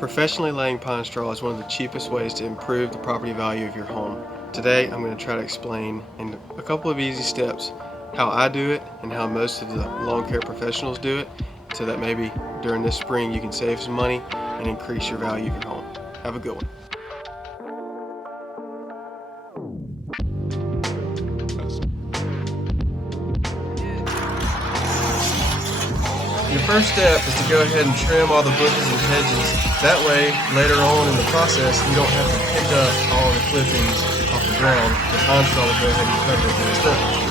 Professionally laying pine straw is one of the cheapest ways to improve the property value of your home. Today I'm going to try to explain in a couple of easy steps how I do it and how most of the lawn care professionals do it, so that maybe during this spring you can save some money and increase your value of your home. Have a good one. Your first step is to go ahead and trim all the bushes and hedges. That way, later on in the process, you don't have to pick up all the clippings off the ground. The pine straw will go ahead and cover it when it's done.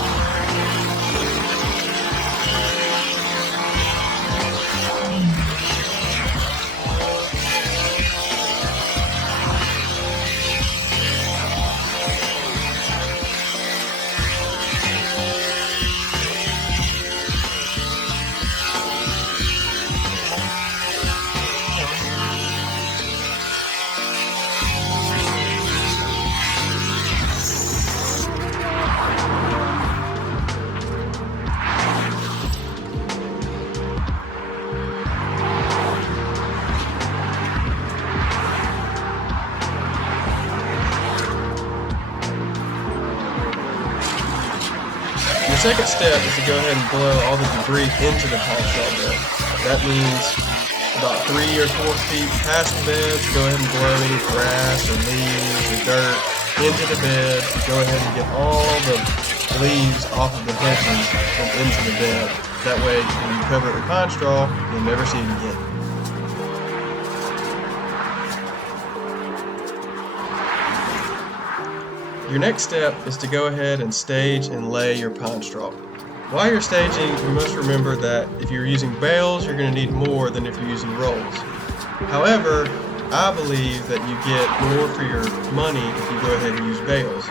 The second step is to go ahead and blow all the debris into the pine straw bed. That means about 3 or 4 feet past the bed, go ahead and blow any grass or leaves or dirt into the bed. Go ahead and get all the leaves off of the hedges and into the bed. That way, when you cover it with pine straw, you'll never see it again. Your next step is to go ahead and stage and lay your pine straw. While you're staging, you must remember that if you're using bales, you're going to need more than if you're using rolls. However, I believe that you get more for your money if you go ahead and use bales.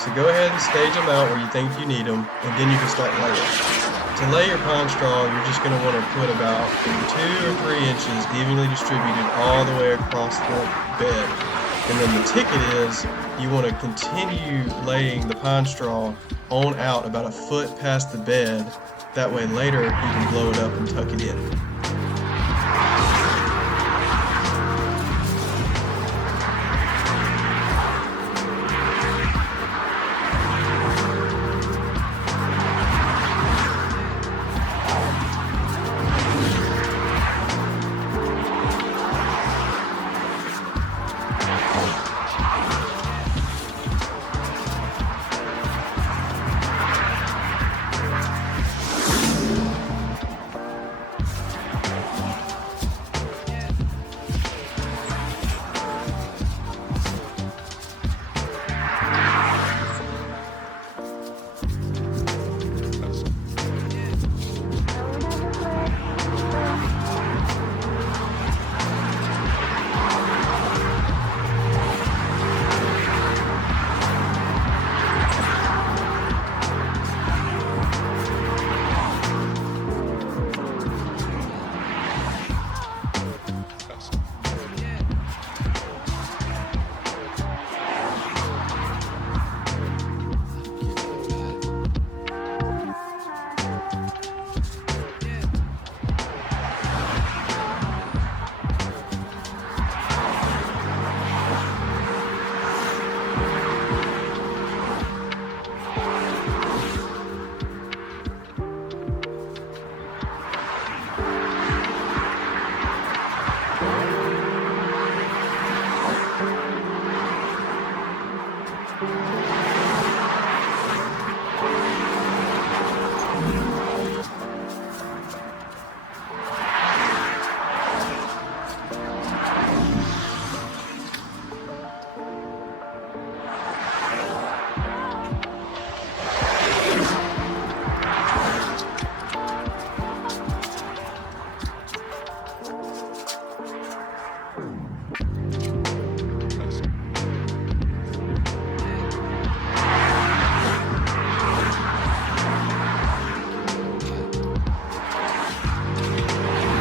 So go ahead and stage them out where you think you need them, and then you can start laying. To lay your pine straw, you're just going to want to put about 2 or 3 inches evenly distributed all the way across the bed. And then the ticket is you want to continue laying the pine straw on out about a foot past the bed. That way later you can blow it up and tuck it in.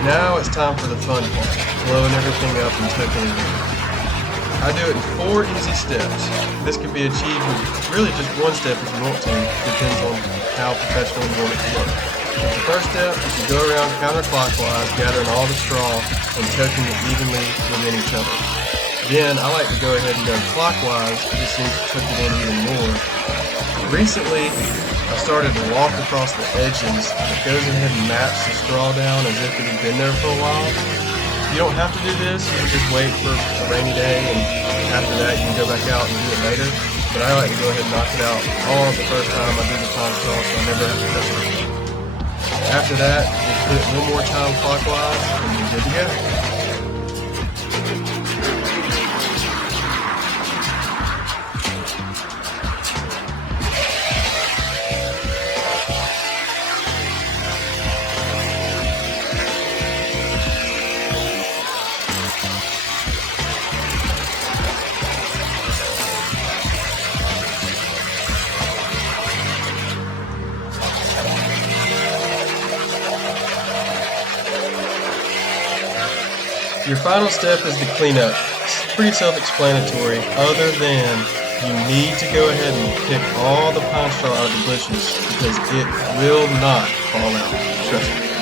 Now it's time for the fun part, blowing everything up and tucking it in. I do it in 4 easy steps. This can be achieved with really just one step if you want to, depends on how professional you want it to look. The first step is to go around counterclockwise, gathering all the straw and tucking it evenly within each other. Then I like to go ahead and go clockwise, it just seems to tuck it in even more. Recently, I started to walk across the edges. It goes ahead and maps the straw down as if it had been there for a while. You don't have to do this, you can just wait for a rainy day and after that you can go back out and do it later. But I like to go ahead and knock it out all the first time I do the Pinestraw so I never have to touch it again. After that, you put it one more time clockwise and you're good to go. Your final step is the cleanup. It's pretty self-explanatory, other than you need to go ahead and pick all the pine straw out of the bushes because it will not fall out. Trust me.